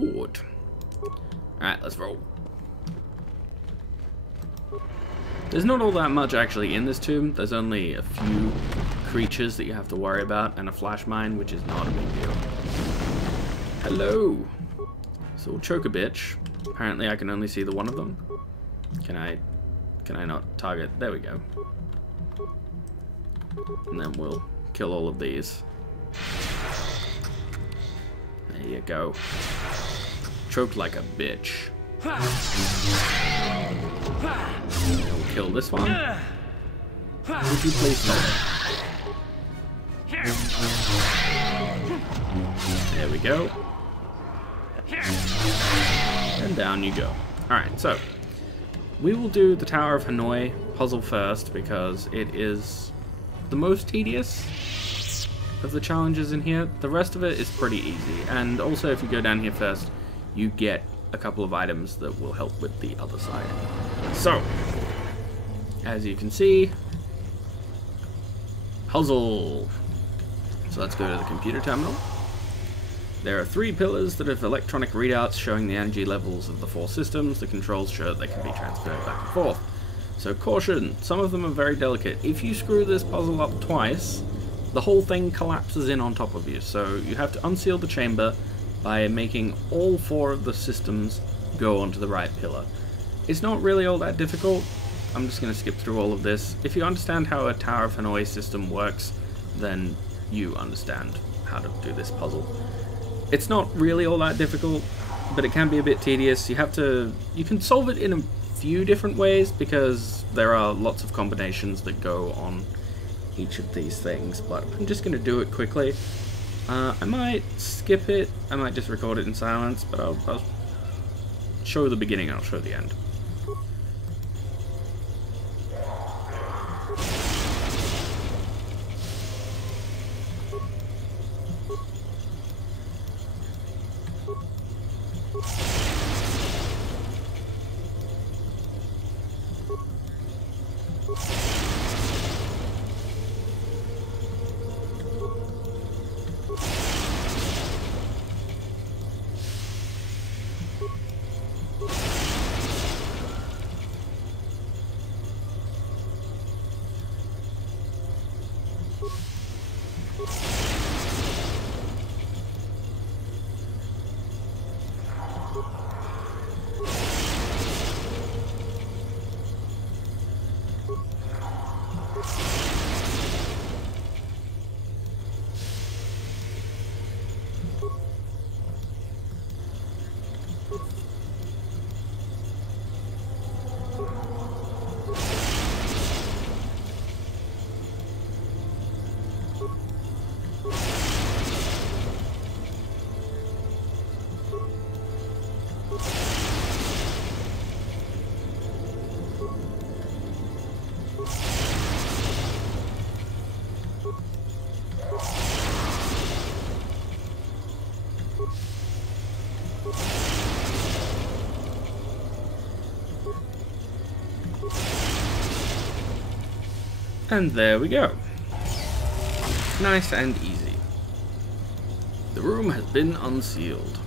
Good. Alright, let's roll. There's not all that much actually in this tomb. There's only a few creatures that you have to worry about, and a flash mine, which is not a big deal. Hello! So we'll choke a bitch. Apparently I can only see the one of them. Can I not target? There we go. And then we'll kill all of these. There you go. Choked like a bitch. We'll kill this one. Would you please stop? There we go. And down you go. Alright, so we will do the Tower of Hanoi puzzle first because it is the most tedious of the challenges in here. The rest of it is pretty easy, and also if you go down here first, you get a couple of items that will help with the other side. So, as you can see, puzzle. So let's go to the computer terminal. There are 3 pillars that have electronic readouts showing the energy levels of the 4 systems. The controls show they can be transferred back and forth. So caution, some of them are very delicate. If you screw this puzzle up twice, the whole thing collapses in on top of you. So you have to unseal the chamber by making all 4 of the systems go onto the right pillar. It's not really all that difficult. I'm just going to skip through all of this. If you understand how a Tower of Hanoi system works, then you understand how to do this puzzle. It's not really all that difficult, but it can be a bit tedious. You can solve it in a few different ways because there are lots of combinations that go on each of these things, but I'm just going to do it quickly. I might skip it, I might just record it in silence, but I'll show the beginning and I'll show the end. And there we go. Nice and easy. The room has been unsealed.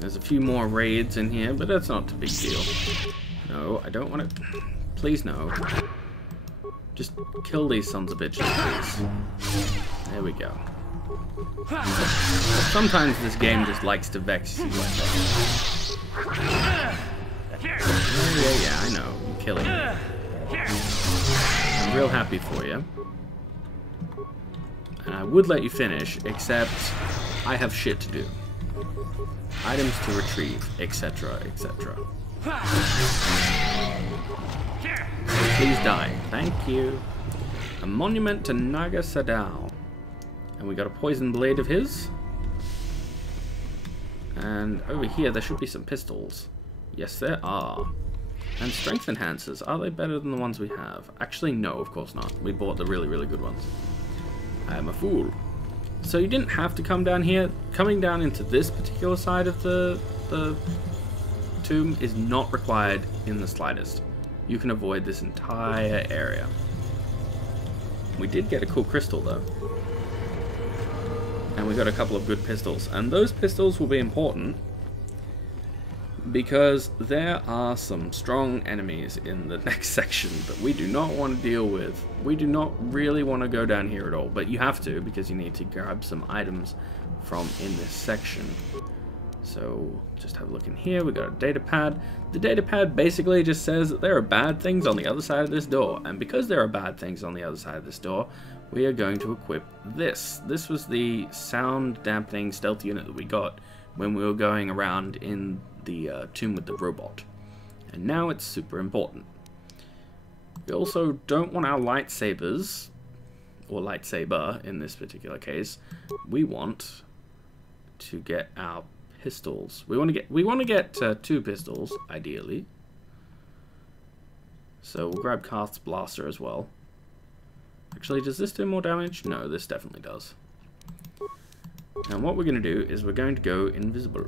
There's a few more raids in here, but that's not a big deal. No, I don't want to... Please no. Just kill these sons of bitches, please. There we go. Sometimes this game just likes to vex you like that. Yeah, I know. You're killing me. I'm real happy for you. And I would let you finish, except I have shit to do. Items to retrieve, etc., etc. Please die. Thank you. A monument to Naga Sadao. And we got a poison blade of his. And over here there should be some pistols. Yes, there are. And strength enhancers. Are they better than the ones we have? Actually, no, of course not. We bought the really, really good ones. I am a fool. So you didn't have to come down here. Coming down into this particular side of the tomb is not required in the slightest. You can avoid this entire area. We did get a cool crystal, though. And we got a couple of good pistols. And those pistols will be important because there are some strong enemies in the next section that we do not want to deal with. We do not really want to go down here at all, but you have to because you need to grab some items from in this section. So just have a look in here. We got a data pad. The data pad basically just says that there are bad things on the other side of this door, and because there are bad things on the other side of this door, we are going to equip this. This was the sound dampening stealth unit that we got when we were going around in the tomb with the robot, and now it's super important. We also don't want our lightsabers, or lightsaber in this particular case. We want to get our pistols. We want to get 2 pistols ideally. So we'll grab Karth's blaster as well. Actually, does this do more damage? No, this definitely does. And what we're going to do is we're going to go invisible.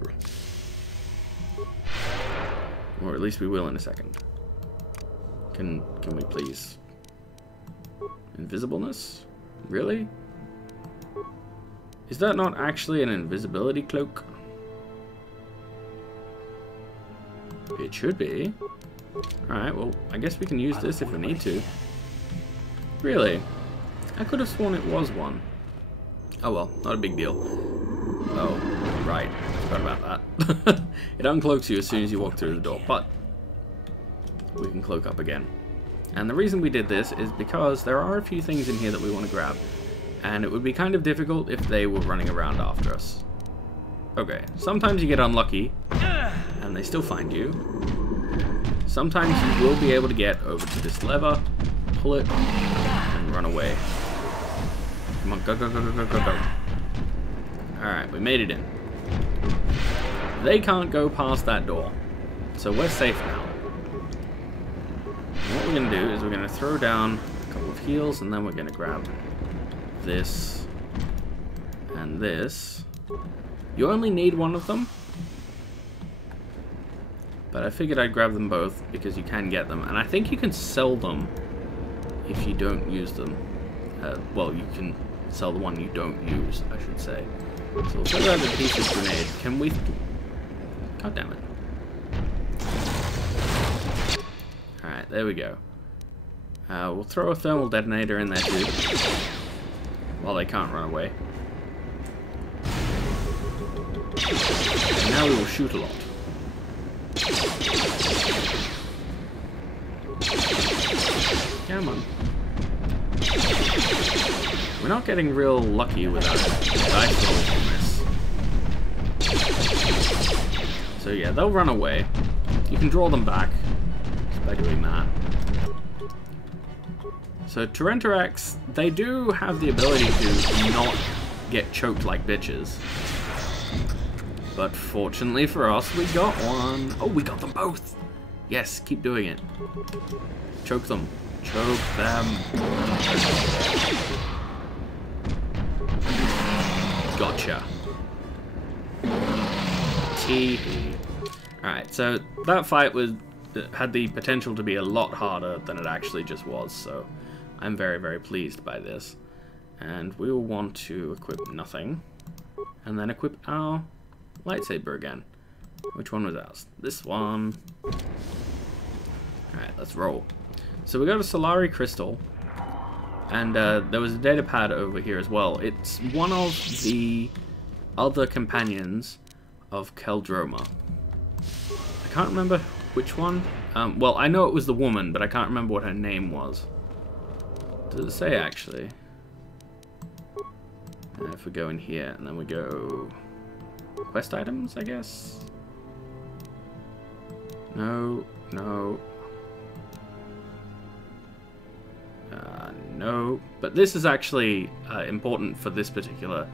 Or at least we will in a second. Can we please? Invisibleness? Really? Is that not actually an invisibility cloak? It should be. Alright, well, I guess we can use this if we need to. Really? I could have sworn it was one. Oh well, not a big deal. Oh, right. Forgot about that. It uncloaks you as soon as you walk through the door, but we can cloak up again. And the reason we did this is because there are a few things in here that we want to grab, and it would be kind of difficult if they were running around after us. Okay, sometimes you get unlucky, and they still find you. Sometimes you will be able to get over to this lever, pull it, and run away. Come on, go, go, go, go, go, go, go. Alright, we made it in. They can't go past that door, so we're safe now. And what we're going to do is we're going to throw down a couple of heals, and then we're going to grab this and this. You only need one of them, but I figured I'd grab them both because you can get them, and I think you can sell them if you don't use them. Well, you can sell the one you don't use, I should say. So we'll throw out the piece of grenade. Can we... God damn it. Alright, there we go. We'll throw a thermal detonator in there too. While they can't run away. And now we will shoot a lot. Come on. We're not getting real lucky with our dice rolls on this. So yeah, they'll run away. You can draw them back just by doing that. So Tyrantorax, they do have the ability to not get choked like bitches. But fortunately for us, we got one. Oh, we got them both! Yes, keep doing it. Choke them. Choke them. Gotcha. Tee-hee. Alright, so that fight had the potential to be a lot harder than it actually just was, so I'm very, very pleased by this. And we will want to equip nothing, and then equip our lightsaber again. Which one was ours? This one. Alright, let's roll. So we got a Solari crystal, and there was a data pad over here as well. It's one of the other companions of Keldroma. I can't remember which one. Well, I know it was the woman, but I can't remember what her name was. Does it say, actually? If we go in here, and then we go... Quest items, I guess? No, no. No. But this is actually important for this particular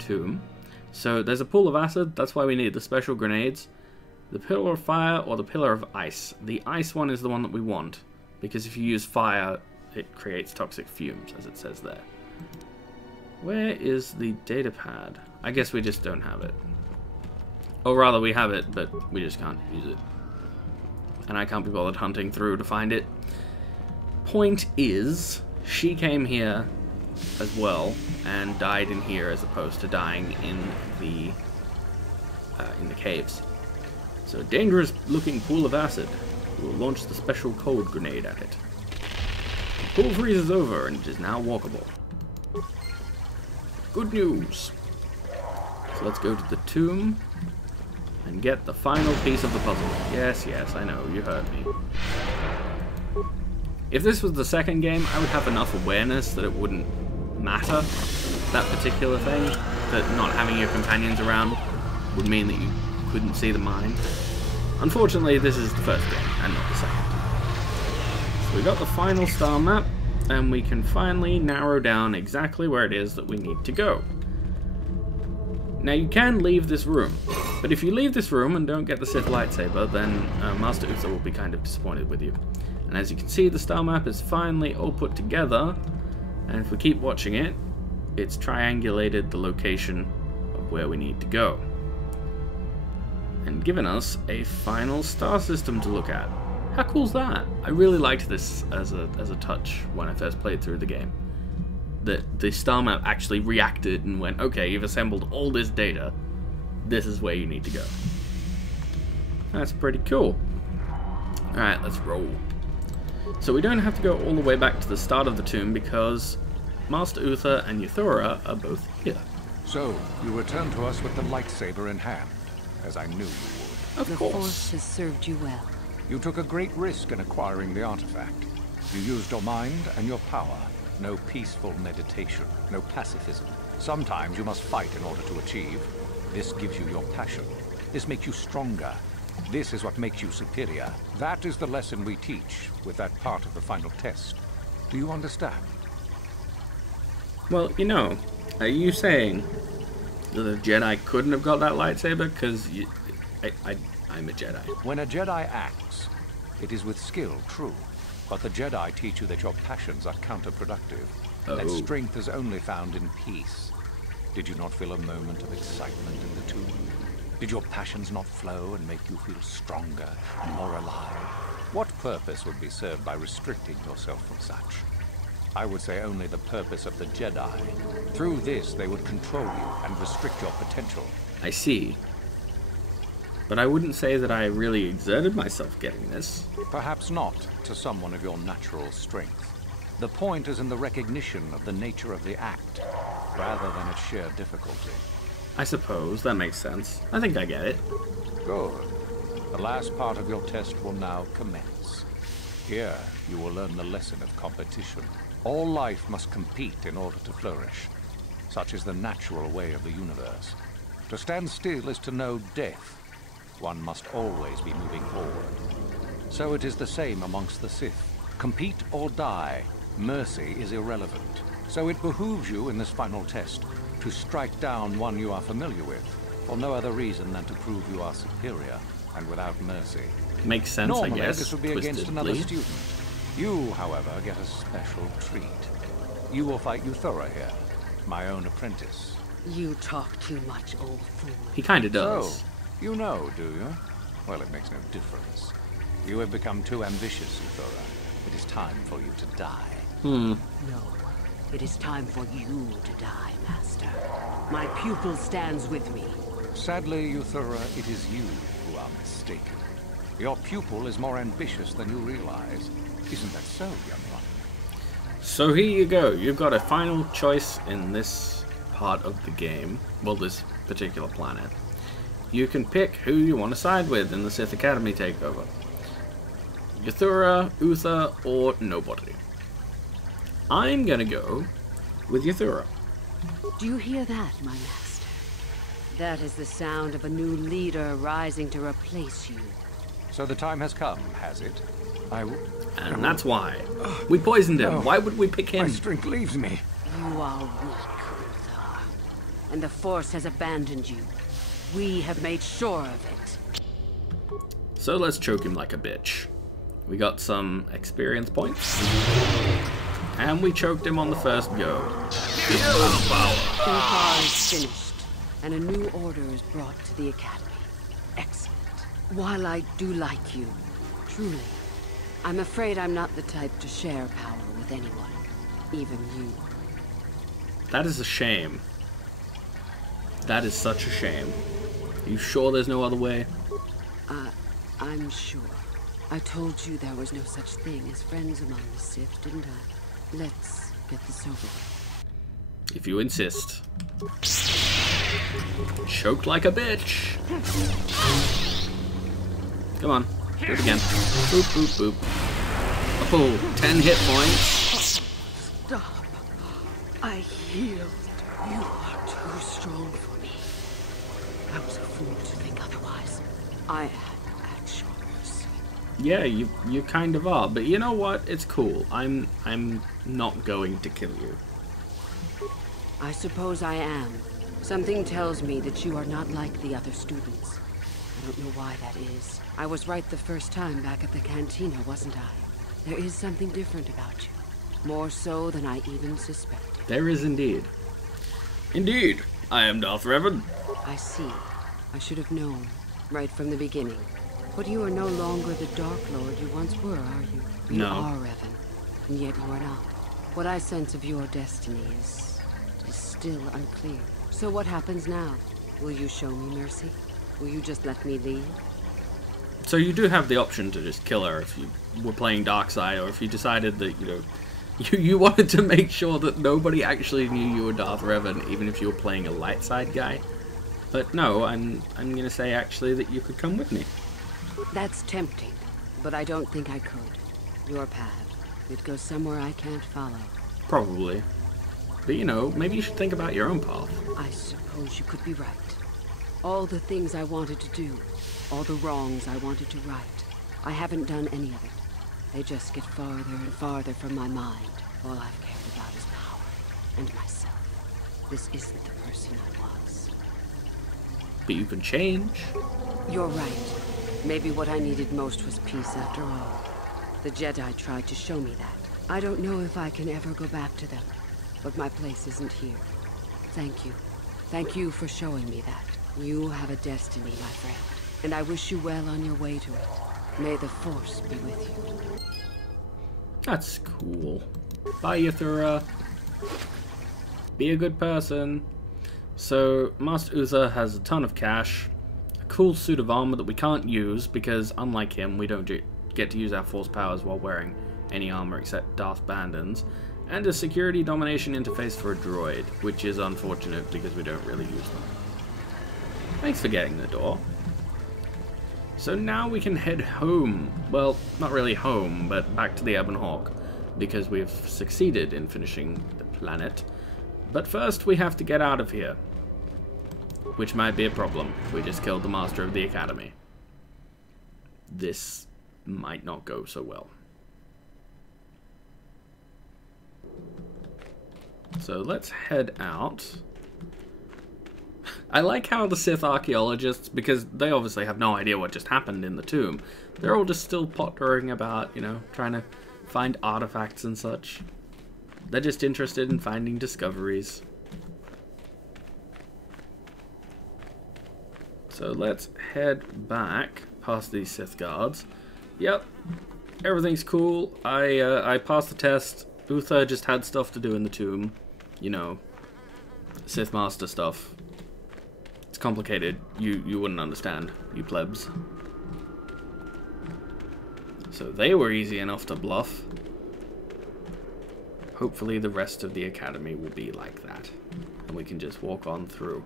tomb. So there's a pool of acid, that's why we need the special grenades. The pillar of fire or the pillar of ice. The ice one is the one that we want, because if you use fire, it creates toxic fumes, as it says there. Where is the data pad? I guess we just don't have it. Or rather, we have it, but we just can't use it. And I can't be bothered hunting through to find it. Point is, she came here as well, and died in here as opposed to dying in the caves. So, dangerous looking pool of acid. We will launch the special cold grenade at it. The pool freezes over and it is now walkable. Good news. So let's go to the tomb and get the final piece of the puzzle. Yes, I know, you heard me. If this was the second game, I would have enough awareness that it wouldn't matter, that particular thing, that not having your companions around would mean that you couldn't see the mine. Unfortunately, this is the first game, and not the second. So we got the final star map, and we can finally narrow down exactly where it is that we need to go. Now you can leave this room, but if you leave this room and don't get the Sith lightsaber, then Master Uthar will be kind of disappointed with you. And as you can see, the star map is finally all put together, and if we keep watching it, it's triangulated the location of where we need to go, and given us a final star system to look at. How cool's that? I really liked this as a touch when I first played through the game. That the star map actually reacted and went, okay, you've assembled all this data, this is where you need to go. That's pretty cool. Alright, let's roll. So we don't have to go all the way back to the start of the tomb because Master Uthar and Yuthura are both here. So, you return to us with the lightsaber in hand, as I knew you would. Of course. The Force has served you well. You took a great risk in acquiring the artifact. You used your mind and your power. No peaceful meditation, no pacifism. Sometimes you must fight in order to achieve. This gives you your passion. This makes you stronger. This is what makes you superior. That is the lesson we teach with that part of the final test. Do you understand? Well, you know, are you saying that a Jedi couldn't have got that lightsaber? Because I'm a Jedi. When a Jedi acts, it is with skill, true. But the Jedi teach you that your passions are counterproductive. That strength is only found in peace. Did you not feel a moment of excitement in the tomb? Did your passions not flow and make you feel stronger and more alive? What purpose would be served by restricting yourself from such? I would say only the purpose of the Jedi. Through this, they would control you and restrict your potential. I see. But I wouldn't say that I really exerted myself getting this. Perhaps not to someone of your natural strength. The point is in the recognition of the nature of the act, rather than its sheer difficulty. I suppose, that makes sense. I think I get it. Good. The last part of your test will now commence. Here, you will learn the lesson of competition. All life must compete in order to flourish. Such is the natural way of the universe. To stand still is to know death. One must always be moving forward. So it is the same amongst the Sith. Compete or die. Mercy is irrelevant. So it behooves you in this final test to strike down one you are familiar with, for no other reason than to prove you are superior and without mercy. Makes sense, Normally, I guess. This would be against another student. You, however, get a special treat. You will fight Yuthura here, my own apprentice. You talk too much, old fool. He kind of does. So, you know, do you? Well, it makes no difference. You have become too ambitious, Yuthura. It is time for you to die. No. It is time for you to die, Master. My pupil stands with me. Sadly, Yuthura, it is you who are mistaken. Your pupil is more ambitious than you realize. Isn't that so, young one? So here you go. You've got a final choice in this part of the game. Well, this particular planet. You can pick who you want to side with in the Sith Academy takeover. Yuthura, Uthar, or nobody. I'm gonna go with Yuthura. Do you hear that, my master? That is the sound of a new leader rising to replace you. So the time has come, has it? And that's why. We poisoned him. No. Why would we pick him? My strength leaves me. You are weak, Uthar. And the Force has abandoned you. We have made sure of it. So let's choke him like a bitch. We got some experience points. And we choked him on the first go. Uthar is finished, and a new order is brought to the Academy. Excellent. While I do like you, truly, I'm afraid I'm not the type to share power with anyone, even you. That is a shame. That is such a shame. Are you sure there's no other way? I'm sure. I told you there was no such thing as friends among the Sith, didn't I? Let's get this over with. If you insist. Choke like a bitch. Come on. Do it again. Boop, boop, boop. A full 10 hit points. Stop. I healed. You are too strong for me. I was a fool to think otherwise. I am at your mercy. Yeah, you kind of are, but you know what? It's cool. I'm not going to kill you. I suppose I am. Something tells me that you are not like the other students. I don't know why that is. I was right the first time back at the cantina, wasn't I? There is something different about you. More so than I even suspected. There is indeed. Indeed. I am Darth Revan. I see. I should have known. Right from the beginning. But you are no longer the Dark Lord you once were, are you? You No. are Revan. And yet you are not. What I sense of your destiny is still unclear. So what happens now? Will you show me mercy? Will you just let me leave? So you do have the option to just kill her if you were playing Darkseid, or if you decided that, you know, you wanted to make sure that nobody actually knew you were Darth Revan, even if you were playing a light side guy. But no, I'm gonna say actually that you could come with me. That's tempting, but I don't think I could. Your path. It goes somewhere I can't follow. Probably. But you know, maybe you should think about your own path. I suppose you could be right. All the things I wanted to do, all the wrongs I wanted to right, I haven't done any of it. They just get farther and farther from my mind. All I've cared about is power and myself. This isn't the person I was. But you can change. You're right. Maybe what I needed most was peace after all. The Jedi tried to show me that. I don't know if I can ever go back to them, but my place isn't here. Thank you. Thank you for showing me that. You have a destiny, my friend, and I wish you well on your way to it. May the Force be with you. That's cool. Bye, Yuthura. Be a good person. So, Master Uthar has a ton of cash, a cool suit of armor that we can't use because, unlike him, we don't get to use our Force powers while wearing any armor except Darth Bandon's, and a security domination interface for a droid, which is unfortunate because we don't really use them. Thanks for getting the door. So now we can head home. Well, not really home, but back to the Ebon Hawk, because we've succeeded in finishing the planet. But first we have to get out of here, which might be a problem. We just killed the Master of the Academy. This might not go so well. So let's head out. I like how the Sith archaeologists, because they obviously have no idea what just happened in the tomb, they're all just still pottering about, you know, trying to find artifacts and such. They're just interested in finding discoveries. So let's head back past these Sith guards. Yep, everything's cool. I passed the test. Uthar just had stuff to do in the tomb. You know, Sith Master stuff. It's complicated. You wouldn't understand, you plebs. So they were easy enough to bluff. Hopefully the rest of the academy will be like that, and we can just walk on through.